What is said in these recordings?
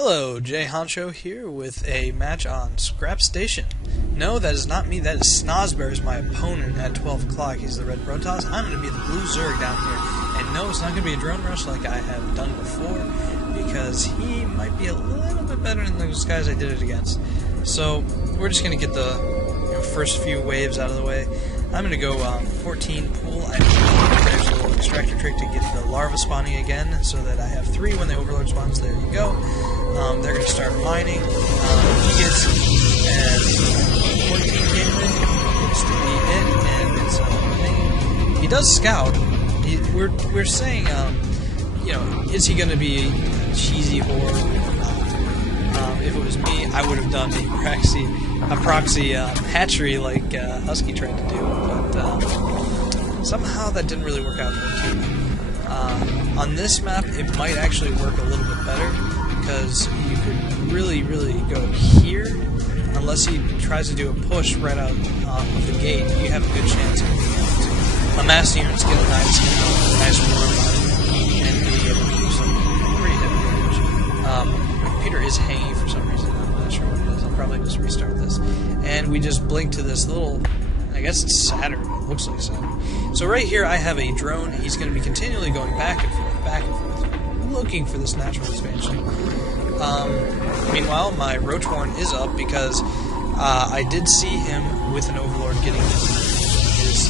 Hello, JHancho here with a match on Scrap Station. No, that is not me, that is Snausberries, my opponent at 12 o'clock. He's the red Protoss. I'm going to be the blue Zerg down here. And no, it's not going to be a drone rush like I have done before, because he might be a little bit better than those guys I did it against. So, we're just going to get the first few waves out of the way. I'm going to go 14 pool. I think there's a little extractor trick to get the larva spawning again, so that I have 3 when the overload spawns. There you go. They're going to start mining. He gets 14 gateway. Looks to be it, and it's thing. He does scout. We're saying, is he going to be a cheesy whore or not? If it was me, I would have done a proxy hatchery like Husky tried to do, but somehow that didn't really work out for him. On this map, it might actually work a little bit better, because you could really go here. Unless he tries to do a push right out of the gate, you have a good chance of being able to amass units, get a nice robot, and be able to do some pretty heavy damage. My computer is hanging for some reason. I'm not sure what it is. I'll probably just restart this. And we just blink to this little, I guess it's Saturn. It looks like Saturn. So right here I have a drone. He's going to be continually going back and forth, looking for this natural expansion. Meanwhile, my Roachborn is up because I did see him with an Overlord getting his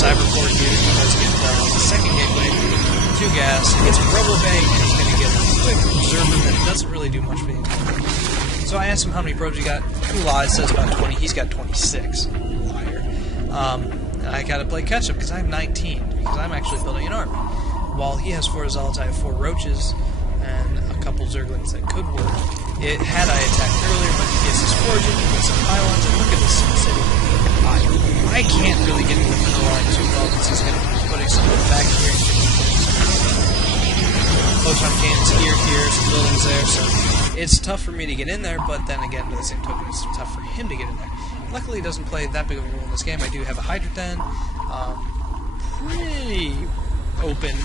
Cyberport here. He does get the second gateway, 2 gas, gets a Robo Bank, and he's going to get a quick observer that doesn't really do much for the entire. So I asked him how many probes he got. 2 lies, says about 20. He's got 26. Liar. And I got to play catch up because I have 19, because I'm actually building an army. While he has 4 Zealots, I have 4 Roaches and a couple Zerglings that could work. Had I attacked earlier, but he gets his foraging, he gets some pylons, and look at this city. I can't really get into the middle line too well, because he's going to be putting some back here. Photon cannons here, some buildings there, so it's tough for me to get in there, but then again, by the same token, it's tough for him to get in there. Luckily, he doesn't play that big of a role in this game. I do have a Hydra Den, pretty open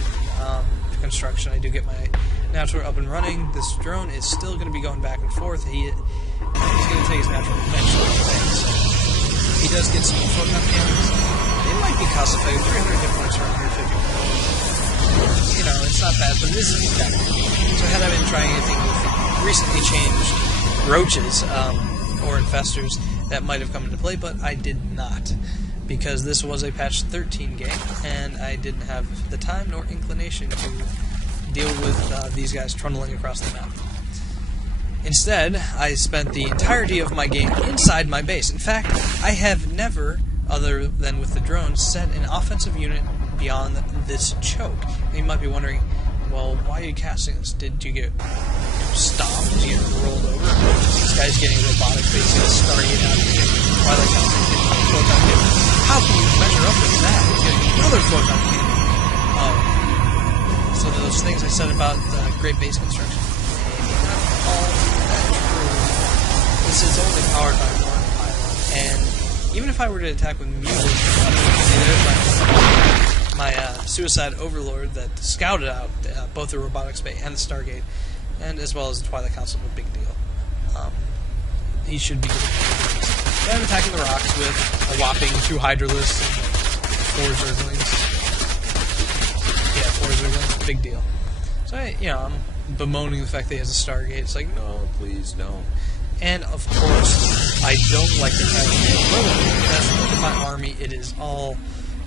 construction. I do get my natural up and running. This drone is still going to be going back and forth. He's going to take his natural eventually. So he does get some photon cannons. They might be cost effective. 300 hit points for 150. It's not bad, but it isn't effective. So had I been trying anything with recently changed roaches or infestors, that might have come into play, but I did not, because this was a patch 13 game, and I didn't have the time nor inclination to deal with these guys trundling across the map. Instead, I spent the entirety of my game inside my base. In fact, I have never, other than with the drones, sent an offensive unit beyond this choke. And you might be wondering, well, why are you casting this? Did you get stomped? Did you get rolled over? This guy's getting robotic base, he's starting out here. Twilight Council getting a photon cannon. How can you measure up with that? He's getting another photon cannon. So those things I said about great base construction, not all that true. This is only powered by 1 pylon, and even if I were to attack with music, there's my Suicide Overlord that scouted out both the Robotics Bay and the Stargate, and as well as the Twilight Council, a big deal. He should be good. But I'm attacking the rocks with a whopping 2 Hydralisks and 4 Zerglings. Yeah, 4 Zerglings, big deal. So I'm bemoaning the fact that he has a Stargate. It's like, no, please, no. And of course, I don't like the fact that that's look at my army. It is all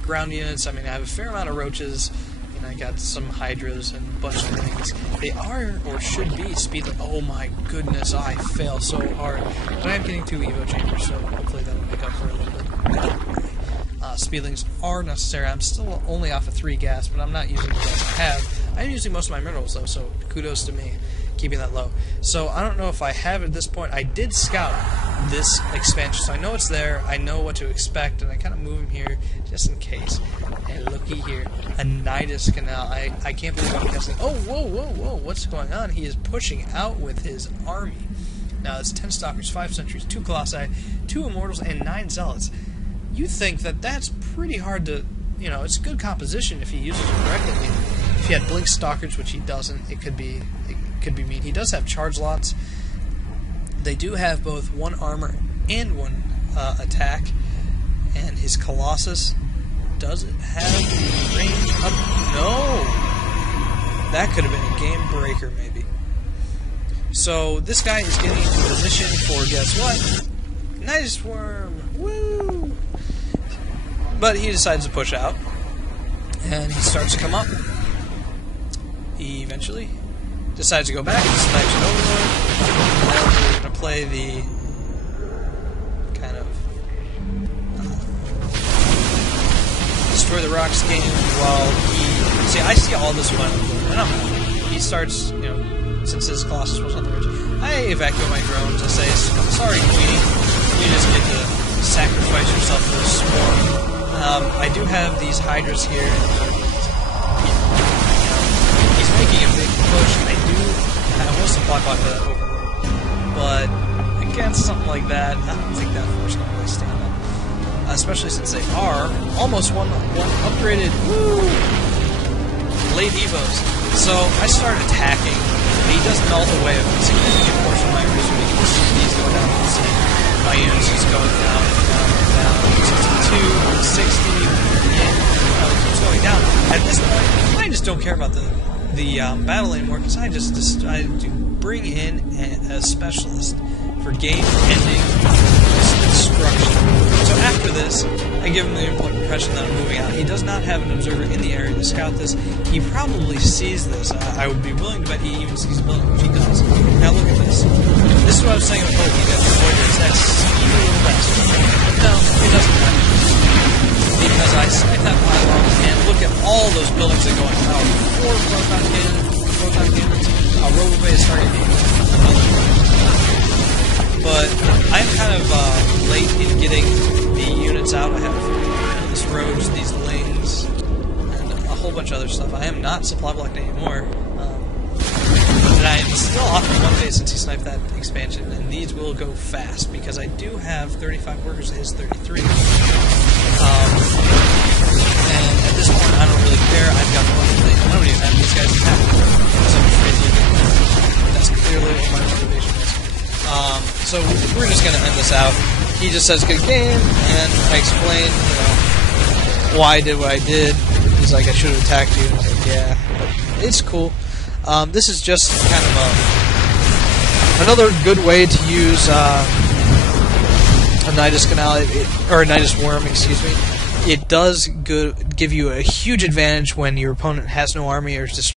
ground units. I mean, I have a fair amount of Roaches, and I got some Hydras and a bunch of things. They are, or should be, speed. Oh my goodness, I fail so hard. But I'm getting 2 Evo Chambers, so hopefully that'll make up for a little bit. Speedlings are necessary. I'm still only off of 3 gas, but I'm not using the gas I have. I'm using most of my minerals, though, so kudos to me keeping that low. So I don't know if I have it at this point. I did scout this expansion, so I know it's there. I know what to expect, and I kind of move him here just in case. And looky here, a Nidus Canal. I can't believe I'm guessing. Oh, whoa, what's going on? He is pushing out with his army. Now, it's 10 Stalkers, 5 Sentries, 2 Colossi, 2 Immortals, and 9 Zealots. You think that that's pretty hard to, it's good composition if he uses it correctly. If he had Blink Stalkers, which he doesn't, it could could be mean. He does have charge lots. They do have both 1 armor and 1 attack, and his Colossus doesn't have the range up. No! That could have been a game breaker, maybe. So this guy is getting into position for, guess what? Nice worm! Woo! But he decides to push out, and he starts to come up. He eventually decides to go back and snipes an Overlord. And then we're going to play the kind of destroy the rocks game while he... See, I see all this when I'm out. He starts, you know, since his Colossus was on the ridge, I evacuate my drones. I say, I'm sorry, Queenie, you just get to sacrifice yourself for a swarm. I do have these Hydras here. He's making a big push. I will supply by the Overlord, but against something like that, I don't think that force can really stand up. Especially since they are almost one upgraded. Woo! Late Evos. So I start attacking. He doesn't all the way a significant portion of my research. You can see these go down. You can see my units just going down and down and down. 62, 60, and it keeps going down. At this point, I just don't care about the battle anymore, because I just decided to bring in a specialist for game-ending destruction. So after this, I give him the impression that I'm moving out. He does not have an observer in the area to scout this. He probably sees this. I would be willing to bet he even sees building, which he does. Now look at this. This is what I was saying before. He got the avoiders. That's a little best. No, it doesn't matter. Because I snipe that pylon and look at all those buildings that go in power. 4 proton cannons, a rover base target. But I'm kind of late in getting the units out. I have this roach, these lings, and a whole bunch of other stuff. I am not supply blocked anymore. And I am still off in 1 day since he sniped that expansion, and these will go fast because I do have 35 workers to his 33. And at this point, I don't really care. I've got the one thing. I don't even have these guys attacked because I'm afraid to get them. That's clearly what my motivation is. So we're just going to end this out. He just says, good game, and I explain, you know, why I did what I did. He's like, I should have attacked you. I was like, yeah, but it's cool. This is just kind of another good way to use a Nidus Canal, or a Nidus Worm, excuse me. It does give you a huge advantage when your opponent has no army or is just